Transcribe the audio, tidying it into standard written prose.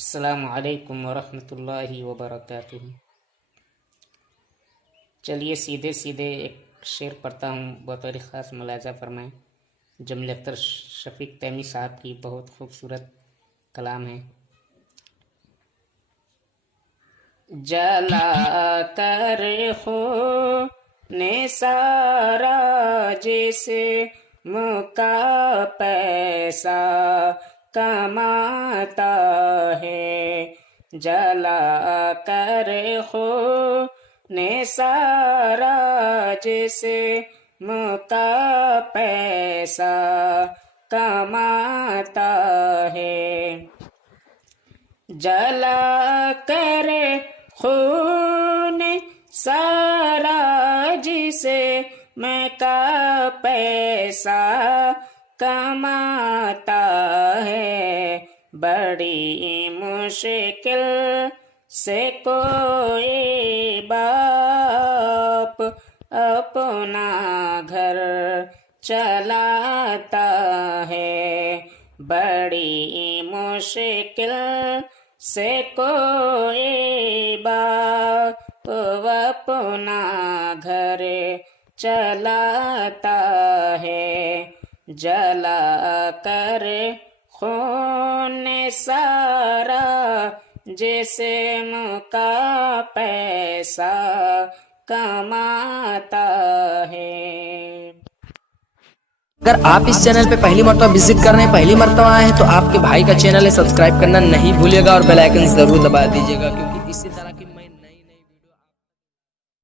السلام علیکم ورحمۃ اللہ وبرکاتہ۔ چلیے سیدھے ایک شعر پڑھتا ہوں، بطور خاص ملاحظہ فرمائیں۔ جمیل اختر شفیق تیمی صاحب کی بہت خوبصورت کلام ہے۔ جلا کر خون سارا جیسے کا پیسہ کماتا ہے، جلا کر خون سارا جیسے کا پیسہ کماتا ہے، جلا کر خون سارا جسے میں کا پیسہ کماتا ہے، بڑی مشکل سے کوئی باپ اپنا گھر چلاتا ہے، بڑی مشکل سے کوئی باپ اپنا گھر چلاتا ہے، جلا کر خون سارا جیسے کا پیسہ کماتا ہے۔ اگر آپ اس چینل پہ پہلی مرتبہ وزٹ کر رہے ہیں، پہلی مرتبہ آئے ہیں، تو آپ کے بھائی کا چینل ہے، سبسکرائب کرنا نہیں بھولیے گا اور بیل آئیکن ضرور دبا دیجیے گا، کیونکہ اسی طرح